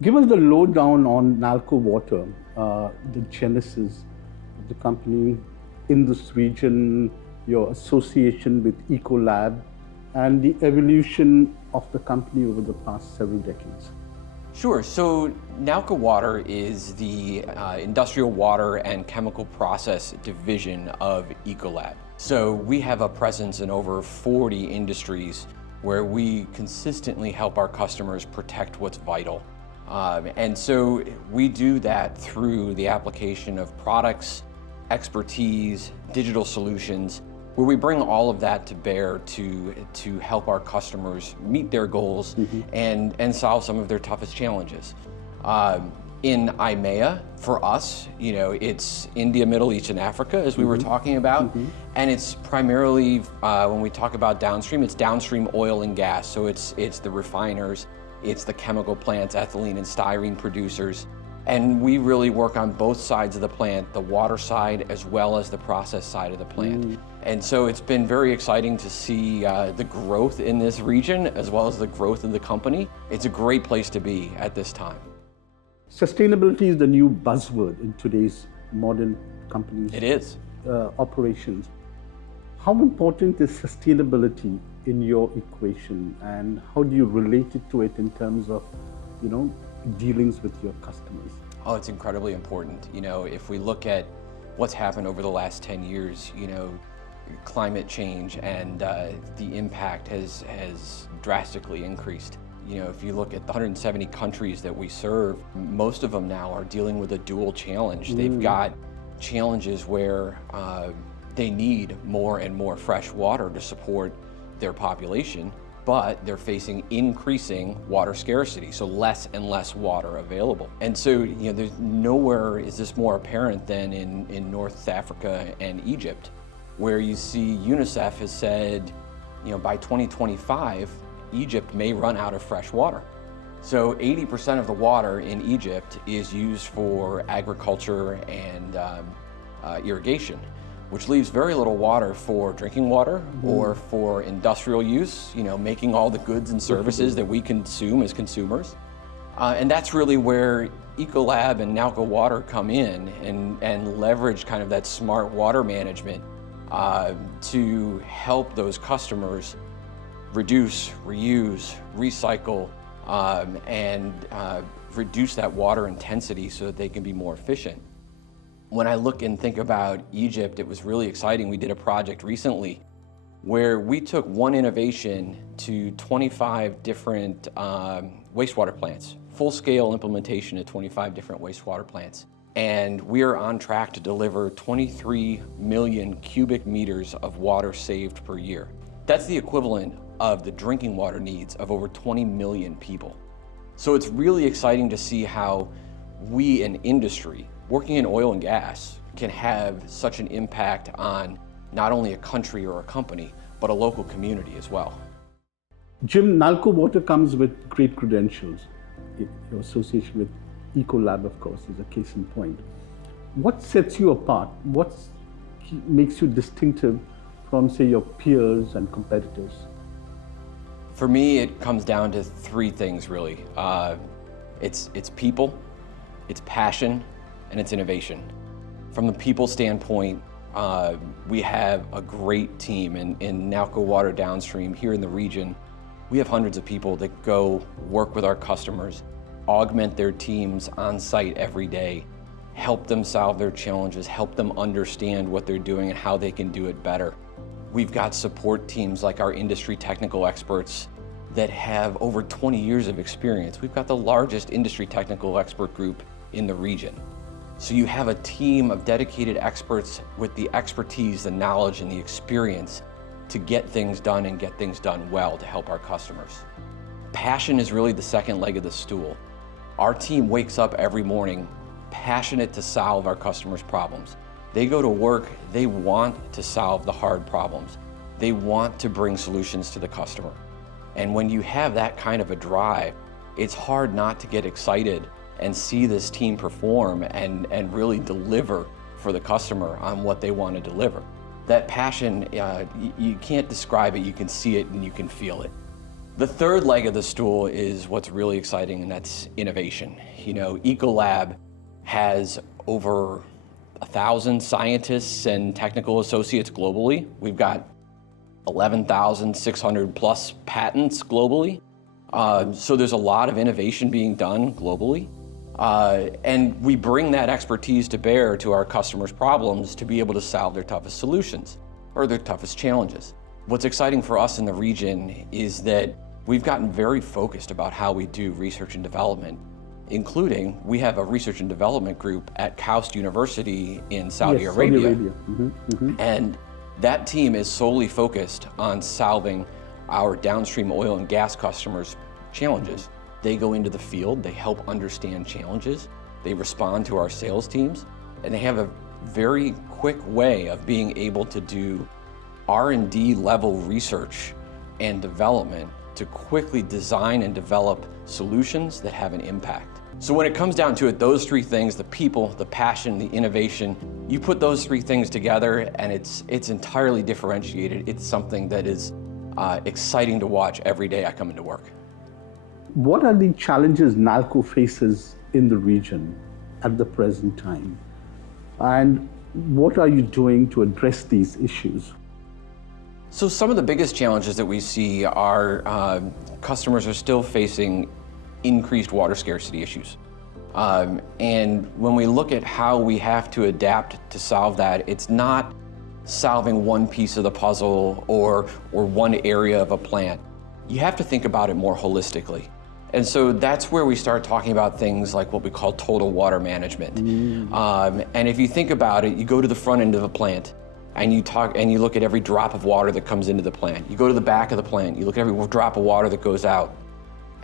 Give us the lowdown on Nalco Water, the genesis of the company in this region, your association with Ecolab, and the evolution of the company over the past several decades. Sure. So Nalco Water is the industrial water and chemical process division of Ecolab. So we have a presence in over 40 industries where we consistently help our customers protect what's vital. And so we do that through the application of products, expertise, digital solutions, where we bring all of that to bear to help our customers meet their goals and solve some of their toughest challenges. In IMEA, for us, it's India, Middle East, and Africa, as we were talking about, and it's primarily, when we talk about downstream, it's downstream oil and gas. So it's the refiners, it's the chemical plants, ethylene and styrene producers, and we really work on both sides of the plant, the water side as well as the process side of the plant. And so it's been very exciting to see the growth in this region as well as the growth of the company. It's a great place to be at this time. Sustainability is the new buzzword in today's modern companies. It is. Operations. How important is sustainability in your equation, and how do you relate it to it in terms of, dealings with your customers? Oh, it's incredibly important. If we look at what's happened over the last 10 years, climate change and the impact has drastically increased. If you look at the 170 countries that we serve, most of them now are dealing with a dual challenge. They've got challenges where they need more and more fresh water to support their population, but they're facing increasing water scarcity, so less and less water available. And so, there's nowhere is this more apparent than in North Africa and Egypt, where you see UNICEF has said, by 2025, Egypt may run out of fresh water. So 80% of the water in Egypt is used for agriculture and irrigation, which leaves very little water for drinking water or for industrial use, making all the goods and services that we consume as consumers. And that's really where Ecolab and Nalco Water come in and leverage kind of that smart water management to help those customers reduce, reuse, recycle, and reduce that water intensity so that they can be more efficient. When I look and think about Egypt, it was really exciting. We did a project recently where we took one innovation to 25 different wastewater plants, full-scale implementation at 25 different wastewater plants. And we are on track to deliver 23 million cubic meters of water saved per year. That's the equivalent of the drinking water needs of over 20 million people. So it's really exciting to see how we in industry, working in oil and gas, can have such an impact on not only a country or a company, but a local community as well. Jim, Nalco Water comes with great credentials. Your association with Ecolab, of course, is a case in point. What sets you apart? What makes you distinctive from, say, your peers and competitors? For me, it comes down to three things, really. It's people, it's passion, and it's innovation. From the people standpoint, we have a great team in Nalco Water Downstream here in the region. We have hundreds of people that go work with our customers, augment their teams on site every day, help them solve their challenges, help them understand what they're doing and how they can do it better. We've got support teams like our industry technical experts that have over 20 years of experience. We've got the largest industry technical expert group in the region. So you have a team of dedicated experts with the expertise, the knowledge, and the experience to get things done and get things done well to help our customers. Passion is really the second leg of the stool. Our team wakes up every morning passionate to solve our customers' problems. They go to work, they want to solve the hard problems. They want to bring solutions to the customer. And when you have that kind of a drive, it's hard not to get excited and see this team perform and really deliver for the customer on what they want to deliver. That passion, you can't describe it, you can see it and you can feel it. The third leg of the stool is what's really exciting, and that's innovation. You know, Ecolab has over 1,000 scientists and technical associates globally. We've got 11,600 plus patents globally. So there's a lot of innovation being done globally. And we bring that expertise to bear to our customers' problems to be able to solve their toughest solutions or their toughest challenges. What's exciting for us in the region is that we've gotten very focused about how we do research and development, including we have a research and development group at KAUST University in Saudi Arabia. And that team is solely focused on solving our downstream oil and gas customers' challenges. They go into the field, they help understand challenges, they respond to our sales teams, and they have a very quick way of being able to do R&D level research and development to quickly design and develop solutions that have an impact. So when it comes down to it, those three things, the people, the passion, the innovation, you put those three things together and it's entirely differentiated. It's something that is exciting to watch every day I come into work. What are the challenges Nalco faces in the region at the present time? And what are you doing to address these issues? So some of the biggest challenges that we see are customers are still facing increased water scarcity issues. And when we look at how we have to adapt to solve that, it's not solving one piece of the puzzle or one area of a plant. You have to think about it more holistically. And so that's where we start talking about things like what we call total water management. And if you think about it, you go to the front end of a plant, and you look at every drop of water that comes into the plant. You go to the back of the plant, you look at every drop of water that goes out.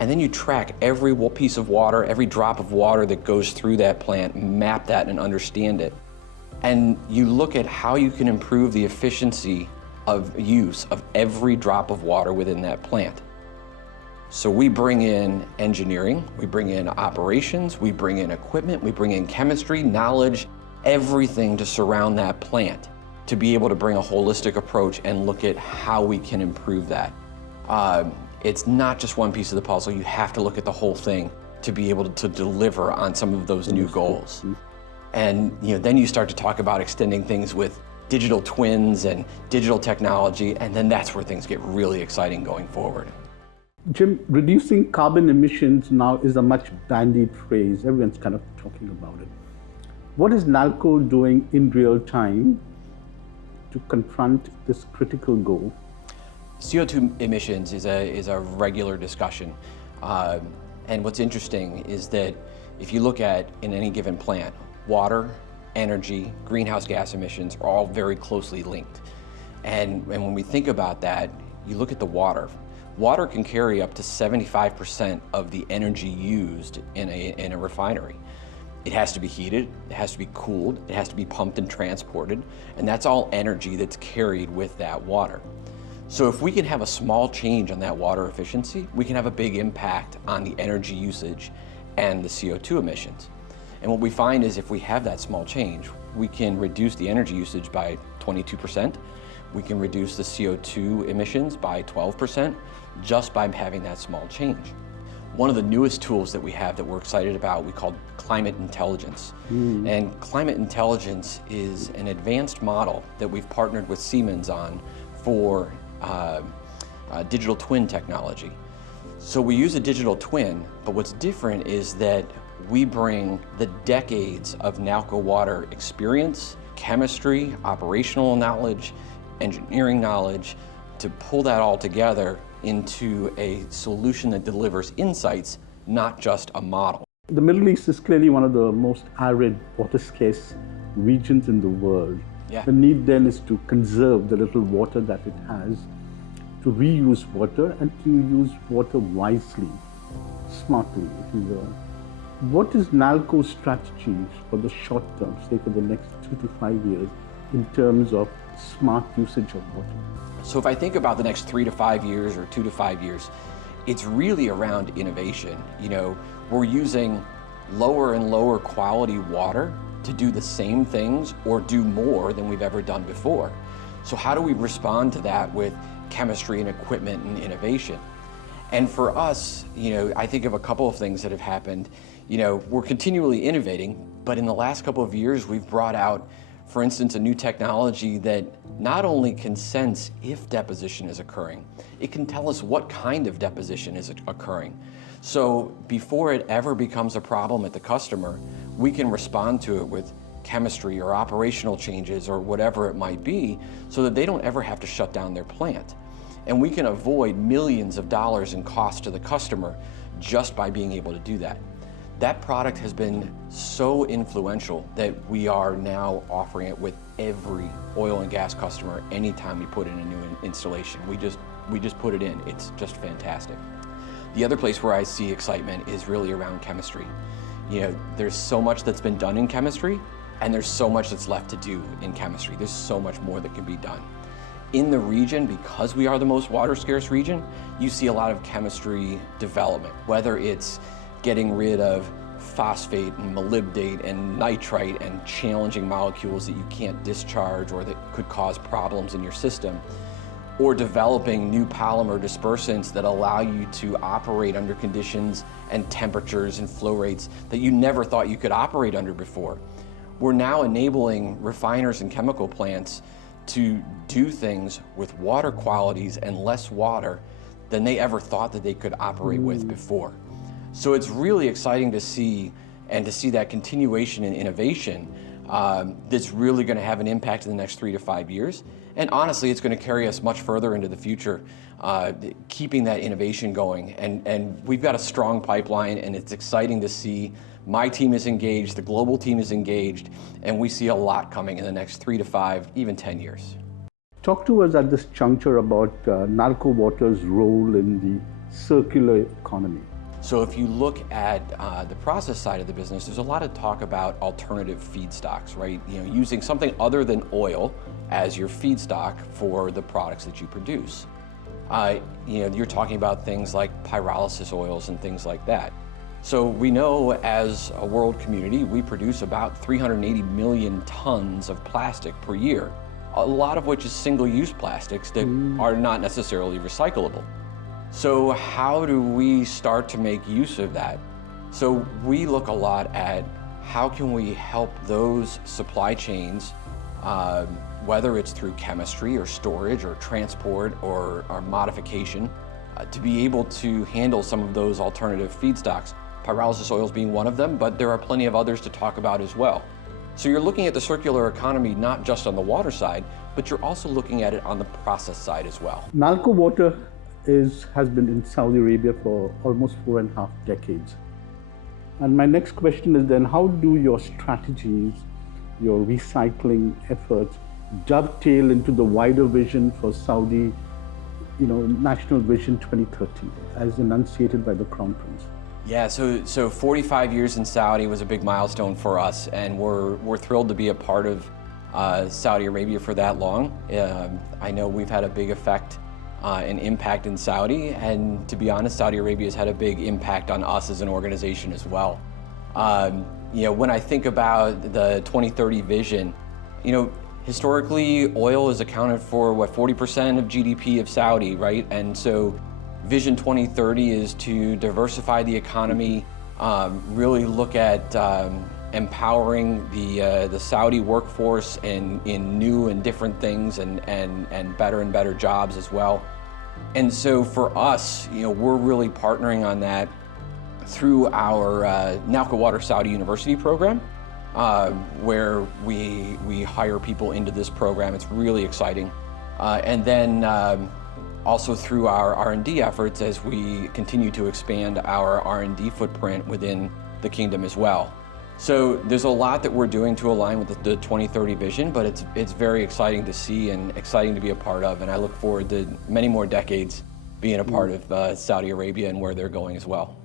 And then you track every piece of water, every drop of water that goes through that plant, map that and understand it. And you look at how you can improve the efficiency of use of every drop of water within that plant. So we bring in engineering, we bring in operations, we bring in equipment, we bring in chemistry, knowledge, everything to surround that plant, to be able to bring a holistic approach and look at how we can improve that. It's not just one piece of the puzzle. You have to look at the whole thing to be able to deliver on some of those new goals. And then you start to talk about extending things with digital twins and digital technology, and then that's where things get really exciting going forward. Jim, reducing carbon emissions now is a much bandied phrase. Everyone's kind of talking about it. What is Nalco doing in real time to confront this critical goal? CO2 emissions is a regular discussion. And what's interesting is that if you look at in any given plant, water, energy, greenhouse gas emissions are all very closely linked. And when we think about that, you look at the water. Water can carry up to 75% of the energy used in a refinery. It has to be heated, it has to be cooled, it has to be pumped and transported, and that's all energy that's carried with that water. So if we can have a small change on that water efficiency, we can have a big impact on the energy usage and the CO2 emissions. And what we find is if we have that small change, we can reduce the energy usage by 22%, we can reduce the CO2 emissions by 12% just by having that small change. One of the newest tools that we have that we're excited about, we call climate intelligence. And climate intelligence is an advanced model that we've partnered with Siemens on for digital twin technology. So we use a digital twin, but what's different is that we bring the decades of Nalco water experience, chemistry, operational knowledge, engineering knowledge, to pull that all together into a solution that delivers insights, not just a model. The Middle East is clearly one of the most arid, water-scarce regions in the world. Yeah. The need then is to conserve the little water that it has, to reuse water and to use water wisely, smartly, if you will. What is Nalco's strategy for the short term, say for the next 2 to 5 years, in terms of smart usage of water? So if I think about the next 3 to 5 years or 2 to 5 years, it's really around innovation. We're using lower and lower quality water to do the same things or do more than we've ever done before. So how do we respond to that with chemistry and equipment and innovation? And for us, I think of a couple of things that have happened. We're continually innovating, but in the last couple of years, we've brought out, for instance, a new technology that not only can sense if deposition is occurring, it can tell us what kind of deposition is occurring. So before it ever becomes a problem at the customer, we can respond to it with chemistry or operational changes or whatever it might be, so that they don't ever have to shut down their plant. And we can avoid millions of dollars in cost to the customer just by being able to do that. That product has been so influential that we are now offering it with every oil and gas customer anytime we put in a new installation. We just put it in. It's just fantastic. The other place where I see excitement is really around chemistry. There's so much that's been done in chemistry, and there's so much that's left to do in chemistry. There's so much more that can be done. In the region, because we are the most water scarce region, you see a lot of chemistry development, whether it's getting rid of phosphate and molybdate and nitrite and challenging molecules that you can't discharge or that could cause problems in your system, or developing new polymer dispersants that allow you to operate under conditions and temperatures and flow rates that you never thought you could operate under before. We're now enabling refiners and chemical plants to do things with water qualities and less water than they ever thought that they could operate with before. So it's really exciting to see, and to see that continuation in innovation that's really going to have an impact in the next 3 to 5 years. And honestly, it's going to carry us much further into the future, keeping that innovation going. And we've got a strong pipeline, and it's exciting to see. My team is engaged, the global team is engaged, and we see a lot coming in the next 3 to 5, even 10 years. Talk to us at this juncture about Nalco Water's role in the circular economy. So if you look at the process side of the business, there's a lot of talk about alternative feedstocks, right? Using something other than oil as your feedstock for the products that you produce. You're talking about things like pyrolysis oils and things like that. So we know as a world community, we produce about 380 million tons of plastic per year, a lot of which is single-use plastics that are not necessarily recyclable. So how do we start to make use of that? So we look a lot at how can we help those supply chains, whether it's through chemistry or storage or transport or modification, to be able to handle some of those alternative feedstocks. Pyrolysis oils being one of them, but there are plenty of others to talk about as well. So you're looking at the circular economy not just on the water side, but you're also looking at it on the process side as well. Nalco Water has been in Saudi Arabia for almost 4.5 decades. And my next question is then, how do your strategies, your recycling efforts dovetail into the wider vision for Saudi, National Vision 2030 as enunciated by the Crown Prince? Yeah, so 45 years in Saudi was a big milestone for us, and we're thrilled to be a part of Saudi Arabia for that long. I know we've had a big effect and impact in Saudi, and to be honest, Saudi Arabia has had a big impact on us as an organization as well. When I think about the 2030 vision, historically oil is accounted for 40% of GDP of Saudi, right? And so Vision 2030 is to diversify the economy, really look at empowering the Saudi workforce in new and different things and better jobs as well. And so for us, we're really partnering on that through our Nalco Water Saudi University program, where we hire people into this program. It's really exciting. And then also through our R&D efforts as we continue to expand our R&D footprint within the kingdom as well. So there's a lot that we're doing to align with the 2030 vision, but it's very exciting to see and exciting to be a part of, and I look forward to many more decades being a part of Saudi Arabia and where they're going as well.